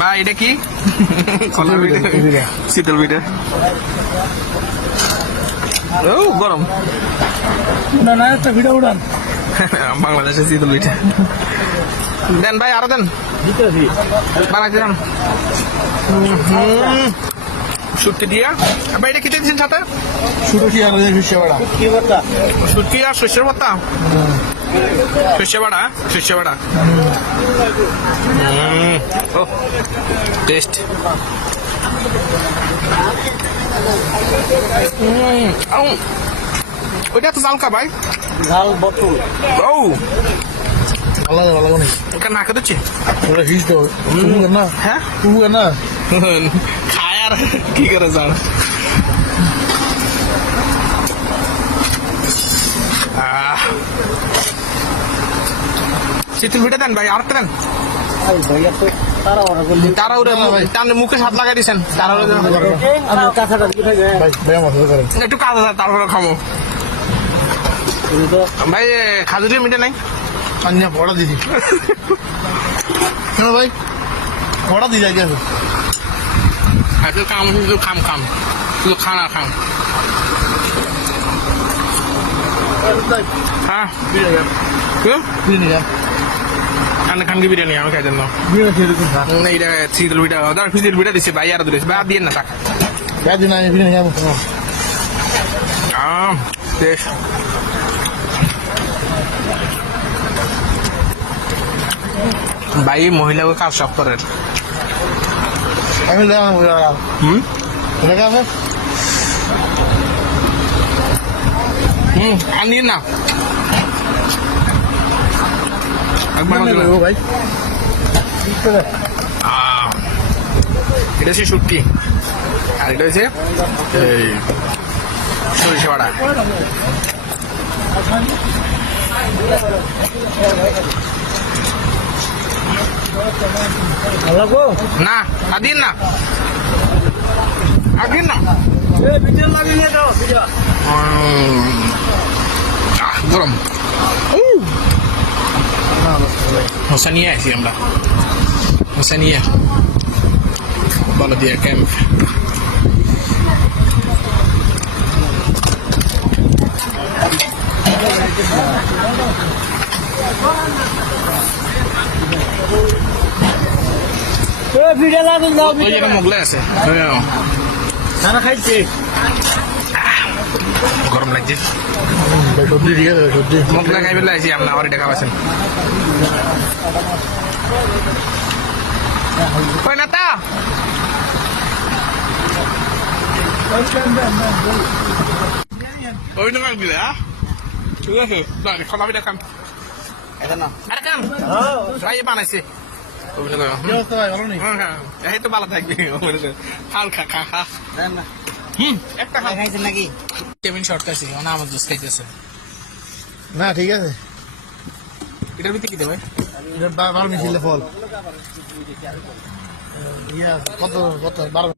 ভাই এটা কি কলা পিঠা শীতল পিঠা ও গরম না না একটা ভিডিও উড়ান বাংলাদেশের শীতল পিঠা দেন ভাই আরো দেন বানাইতে দেন শুটকি দিয়া ভাই এটা কি দিয়েছেন সাথে শুটকি আর শস্য বড়া শুটকি আর শস্যের ভর্তা শস্য বড়া ও টেস্ট ওইটা তো জালকা ভাই ঝাল বোতল ও আলাদা আলাদা নেই ওটা না খেতে ওটা হিস তো না হ্যাঁ না খায় আর কি করে জান শীতল পিঠা দেন ভাই আর দেন ভাইয়া তো তারা টানে মুখে হাত লাগাই দিচ্ছেন তারা আমি কাঁচাটা দিকে ভাই ভাইয়া মশলা করেন একটু কাঁচা তারপরে খামো ভাই খাজুরের মিঠে নাই अन्य बड़ा दीदी क्यों भाई बड़ा दी जाएगा ऐसे काम तो खाम तो खाना खाम हाँ क्यों खाना खान की बिरयानी हमें खाई देना नहीं इधर शीतल पिठा उधर शीतल पिठा दिसे भाई यार दिसे भाई दिए ना तक क्या दिन आए बिरयानी हाँ देश भाई महिला को काज सब करें আমি লেলাম লেখা আছে আনি না ভাই এটা হচ্ছে শুটকি আর এটা হচ্ছে সরিষা বাড়া না আদিন না আদিন না গরম হোসানিয়া আছি আমরা হোসানিয়া বলদিয়া ক্যাম্প ভিডিও লাগুন দাও ওই জায়গায় মোগলাই আছে খানা খাইছে গরম লাগছে সবজি ঠিক আছে সবজি মোগলাই খাই ফেলে আছি আপনার আমার এটা খাওয়াছেন কই না তা ওই নয় দিলে হ্যাঁ ঠিক আছে খাওয়া পিঠা খান এটা না আরে খান ভাই বানাইছে এই তো ভালো থাকবি হালকা খা খা একটা খাইছে নাকি কেমন শর্ট আছে না আমার জুস খাইতেছে না ঠিক আছে এটার ভিতরে কি দেবে এটা 12 মিশিলে ফল ইয়া কত 12